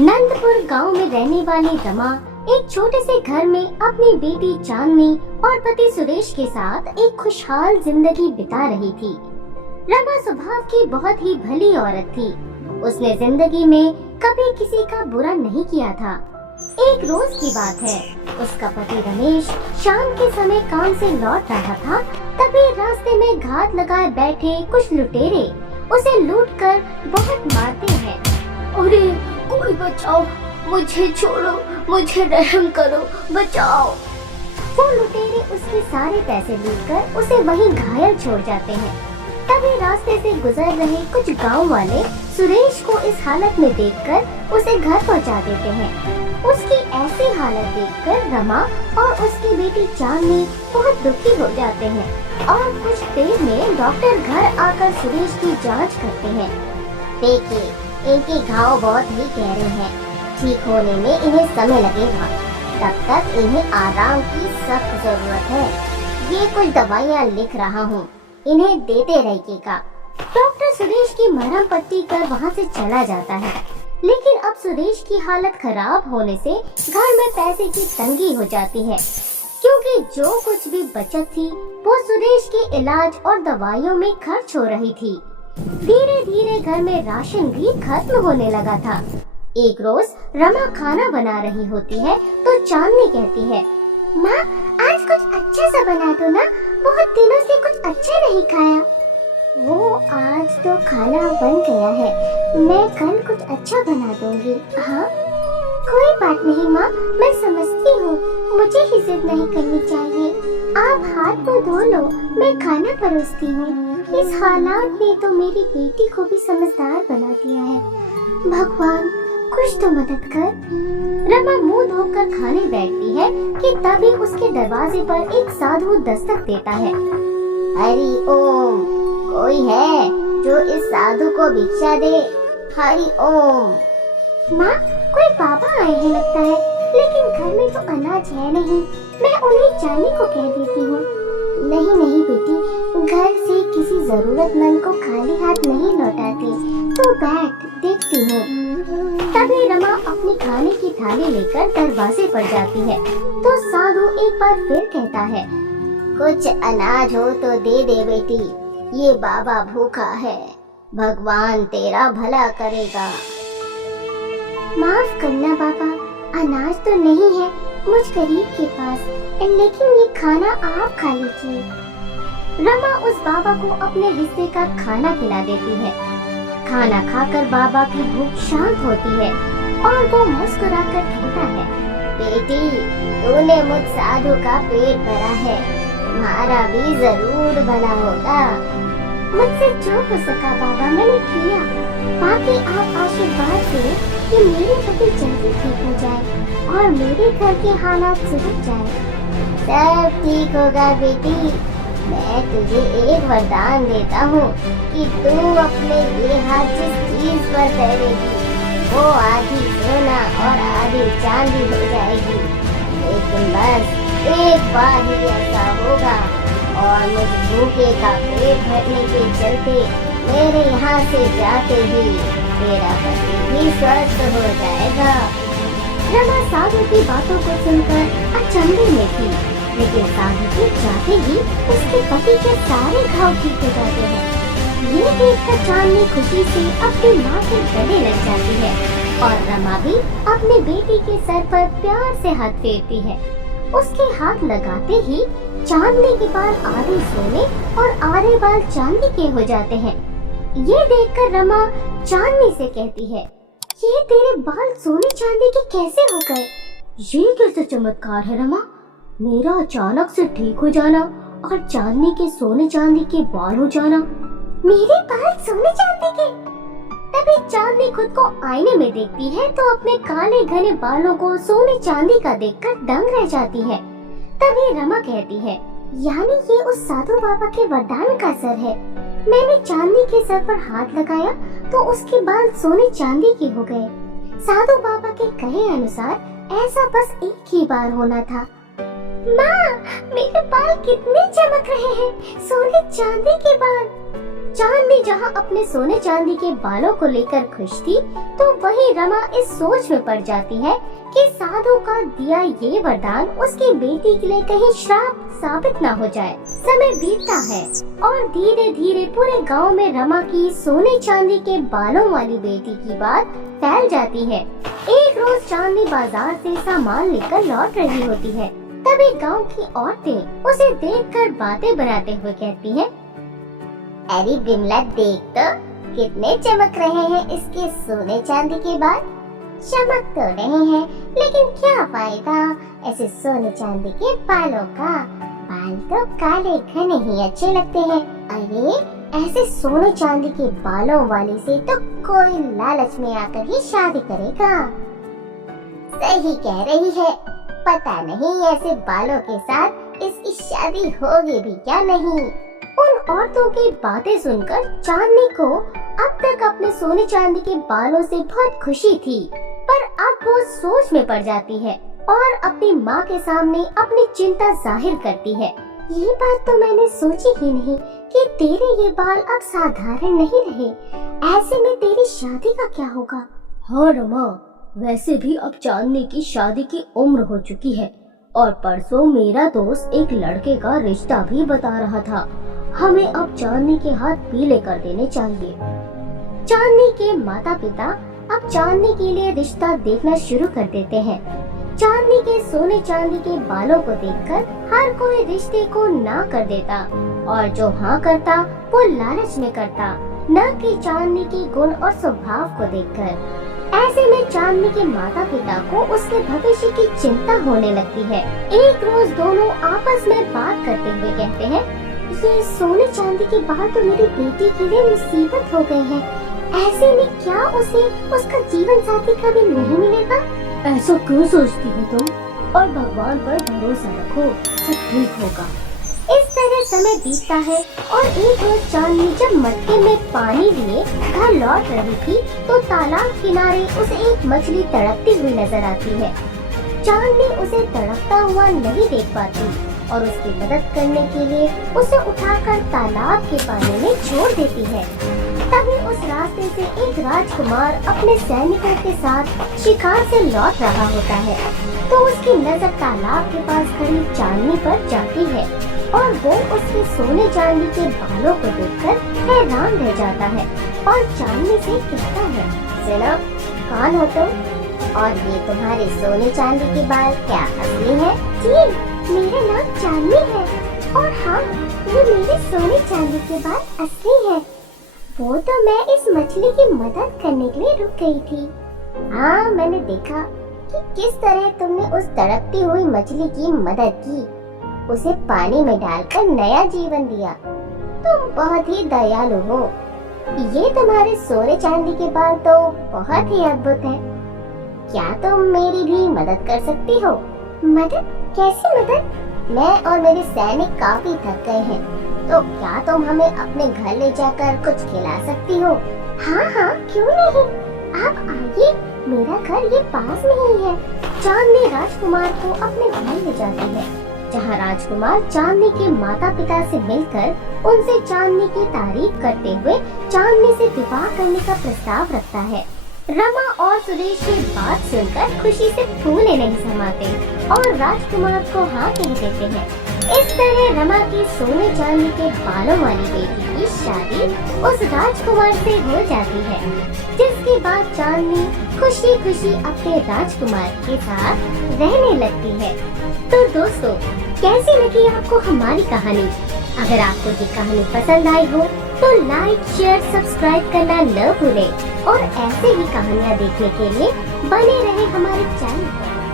नंदपुर गांव में रहने वाली रमा एक छोटे से घर में अपनी बेटी चांदनी और पति सुरेश के साथ एक खुशहाल जिंदगी बिता रही थी। रमा स्वभाव की बहुत ही भली औरत थी। उसने जिंदगी में कभी किसी का बुरा नहीं किया था। एक रोज की बात है, उसका पति रमेश शाम के समय काम से लौट रहा था। तभी रास्ते में घात लगाए बैठे कुछ लुटेरे उसे लूटकर बहुत मारते हैं। अरे कोई बचाओ, मुझे छोड़ो, मुझे रहम करो, बचाओ। वो लुटेरे उसके सारे पैसे लूटकर उसे वहीं घायल छोड़ जाते हैं। तभी रास्ते से गुजर रहे कुछ गांव वाले सुरेश को इस हालत में देखकर उसे घर पहुंचा देते हैं। उसकी ऐसी हालत देखकर रमा और उसकी बेटी चांदनी बहुत दुखी हो जाते हैं और कुछ देर में डॉक्टर घर आकर सुरेश की जांच करते हैं। देखिए, इनके घाव बहुत ही गहरे हैं, ठीक होने में इन्हें समय लगेगा। तब तक इन्हें आराम की सख्त जरूरत है। ये कुछ दवाइयाँ लिख रहा हूँ, इन्हें देते रहिएगा। डॉक्टर सुरेश की मरहम पट्टी कर वहाँ से चला जाता है, लेकिन अब सुरेश की हालत खराब होने से घर में पैसे की तंगी हो जाती है, क्योंकि जो कुछ भी बचत थी वो सुरेश के इलाज और दवाइयों में खर्च हो रही थी। धीरे धीरे घर में राशन भी खत्म होने लगा था। एक रोज रमा खाना बना रही होती है तो चांदनी कहती है, माँ, आज कुछ अच्छा सा बना दो ना, बहुत दिनों से कुछ अच्छा नहीं खाया। वो आज तो खाना बन गया है, मैं कल कुछ अच्छा बना दूंगी। हाँ, कोई बात नहीं माँ, मैं समझती हूँ, मुझे ही जिद नहीं करनी चाहिए। आप हाथ तो धो लो, मैं खाना परोसती हूँ। इस हालात ने तो मेरी बेटी को भी समझदार बना दिया है। भगवान, कुछ तो मदद कर। रमा मुंह धोकर खाने बैठती है कि तभी उसके दरवाजे पर एक साधु दस्तक देता है। हरि ओम, कोई है जो इस साधु को भिक्षा दे? हरि ओम। माँ, कोई बाबा आए हैं लगता है, लेकिन घर में तो अनाज है नहीं। मैं उन्हें जाने को कह देती हूँ। नहीं नहीं बेटी, घर से किसी जरूरतमंद को खाली हाथ नहीं लौटाते। तो बैठ, देखती हूँ। तभी रमा अपनी खाने की थाली लेकर दरवाजे पर जाती है तो साधु एक बार फिर कहता है, कुछ अनाज हो तो दे दे बेटी, ये बाबा भूखा है, भगवान तेरा भला करेगा। माफ करना बाबा, अनाज तो नहीं है मुझ गरीब के पास, लेकिन ये खाना आप खा लीजिए। रमा उस बाबा को अपने हिस्से का खाना खिला देती है। खाना खाकर बाबा की भूख शांत होती है और वो मुस्कुराकर कहता है, बेटी, तूने मुझ साधु का पेट भरा है, तुम्हारा भी जरूर भला होगा। मुझसे जो हो सका बाबा मैंने किया। बाकी आप आशीर्वाद दें कि मेरे पति जल्दी ठीक हो जाए और मेरे घर के हालात सुधर जाए। सब ठीक होगा बेटी। मैं तुझे एक वरदान देता हूँ कि तू अपने ये हाथ जिस चीज पर तैरेगी वो आधी सोना और आधी चांदी हो जाएगी। लेकिन बस एक बार ही ऐसा होगा और मुझ भूखे का पेट भरने के चलते मेरे यहाँ से जाते ही तेरा पति भी स्वस्थ हो जाएगा। रमा साधु की बातों को सुनकर अचंभे में थी, लेकिन साधु के जाते ही उसके पति के सारे घाव ठीक हो जाते हैं। ये देखकर चांदनी खुशी से अपनी माँ के गले लग जाती है और रमा भी अपनी बेटी के सर पर प्यार से हाथ फेरती है। उसके हाथ लगाते ही चांदनी के बाल आधे सोने और आधे बाल चांदी के हो जाते हैं। ये देखकर रमा चांदनी से कहती है, ये तेरे बाल सोने चांदी के कैसे हो गए? ये कैसे चमत्कार है रमा, मेरा अचानक से ठीक हो जाना और चांदनी के सोने चांदी के बाल हो जाना। मेरे बाल सोने चांदी के? तभी चांदनी खुद को आईने में देखती है तो अपने काले घने बालों को सोने चांदी का देखकर दंग रह जाती है। तभी रमा कहती है, यानी ये उस साधु बाबा के वरदान का असर है। मैंने चांदनी के सर पर हाथ लगाया तो उसके बाल सोने चांदी के हो गए। साधु बाबा के कहे अनुसार ऐसा बस एक ही बार होना था। माँ, मेरे बाल कितने चमक रहे हैं, सोने चांदी के बाल। चांदनी जहाँ अपने सोने चांदी के बालों को लेकर खुश थी, तो वहीं रमा इस सोच में पड़ जाती है कि साधु का दिया ये वरदान उसकी बेटी के लिए कहीं श्राप साबित ना हो जाए। समय बीतता है और धीरे धीरे पूरे गांव में रमा की सोने चांदी के बालों वाली बेटी की बात फैल जाती है। एक रोज चांदनी बाजार से सामान लेकर लौट रही होती है। तभी गांव की औरतें उसे देखकर बातें बनाते हुए कहती हैं, अरे बिमला देख तो कितने चमक रहे हैं इसके सोने चांदी के बाल। चमक तो रहे हैं लेकिन क्या फायदा ऐसे सोने चांदी के बालों का। बाल तो काले घने ही अच्छे लगते हैं। अरे ऐसे सोने चांदी के बालों वाले से तो कोई लालच में आकर ही शादी करेगा। सही कह रही है, पता नहीं ऐसे बालों के साथ इसकी शादी होगी भी क्या नहीं। उन औरतों की बातें सुनकर चांदनी को अब तक अपने सोने चांदी के बालों से बहुत खुशी थी, पर अब वो सोच में पड़ जाती है और अपनी माँ के सामने अपनी चिंता जाहिर करती है। ये बात तो मैंने सोची ही नहीं कि तेरे ये बाल अब साधारण नहीं रहे। ऐसे में तेरी शादी का क्या होगा? हाँ रमा, वैसे भी अब चांदनी की शादी की उम्र हो चुकी है और परसों मेरा दोस्त एक लड़के का रिश्ता भी बता रहा था। हमें अब चांदनी के हाथ पीले कर देने चाहिए। चांदनी के माता पिता अब चांदनी के लिए रिश्ता देखना शुरू कर देते हैं। चांदनी के सोने चांदी के बालों को देखकर हर कोई रिश्ते को ना कर देता और जो हाँ करता वो लालच में करता, न कि चांदनी के गुण और स्वभाव को देखकर। ऐसे में चांदनी के माता पिता को उसके भविष्य की चिंता होने लगती है। एक रोज दोनों आपस में बात करते हुए कहते हैं, ये सोने चांदी के बाल तो मेरी बेटी के लिए मुसीबत हो गए हैं। ऐसे में क्या उसे उसका जीवन साथी कभी नहीं मिलेगा? ऐसा क्यों सोचती हो तुम? और भगवान पर भरोसा रखो, सब ठीक होगा। इस तरह समय बीतता है और एक रोज चांदनी जब मटके में पानी लिए घर लौट रही थी, तो तालाब किनारे उसे एक मछली तड़पती हुई नजर आती है। चांदनी उसे तड़पता हुआ नहीं देख पाती और उसकी मदद करने के लिए उसे उठाकर तालाब के पानी में छोड़ देती है। तभी उस रास्ते से एक राजकुमार अपने सैनिकों के साथ शिकार से लौट रहा होता है, तो उसकी नजर तालाब के पास खड़ी चांदनी पर जाती है और वो उसके सोने चांदी के बालों को देखकर हैरान रह जाता है और चांदनी से कहता है, सुनो, कौन हो तुम और ये तुम्हारे सोने चांदी के बाल क्या असली है? जी, मेरा नाम चांदनी है और हाँ, ये मेरे सोने चांदी के बाल असली है। वो तो मैं इस मछली की मदद करने के लिए रुक गई थी। हाँ, मैंने देखा कि किस तरह तुमने उस तड़पती हुई मछली की मदद की, उसे पानी में डालकर नया जीवन दिया। तुम बहुत ही दयालु हो। ये तुम्हारे सोने चांदी के बाल तो बहुत ही अद्भुत है। क्या तुम मेरी भी मदद कर सकती हो? मदद? कैसी मदद? मैं और मेरे सैनिक काफी थक गए हैं, तो क्या तुम हमें अपने घर ले जाकर कुछ खिला सकती हो? हाँ हाँ, क्यों नहीं, आप आइए, मेरा घर ये पास में ही है। चांदनी राजकुमार को अपने घर ले जाती है, जहाँ राजकुमार चांदनी के माता पिता से मिलकर उनसे चांदनी की तारीफ करते हुए चांदनी से विवाह करने का प्रस्ताव रखता है। रमा और सुरेश की बात सुनकर खुशी से फूले नहीं समाते और राजकुमार को हाँ कह देते हैं। इस तरह रमा की सोने चांदी के बालों वाली बेटी की शादी उस राजकुमार से हो जाती है, जिसके बाद चांदनी खुशी खुशी अपने राजकुमार के साथ रहने लगती है। तो दोस्तों, कैसी लगी आपको हमारी कहानी? अगर आपको ये कहानी पसंद आई हो तो लाइक, शेयर, सब्सक्राइब करना न भूलें और ऐसे ही कहानियाँ देखने के लिए बने रहे हमारे चैनल पर।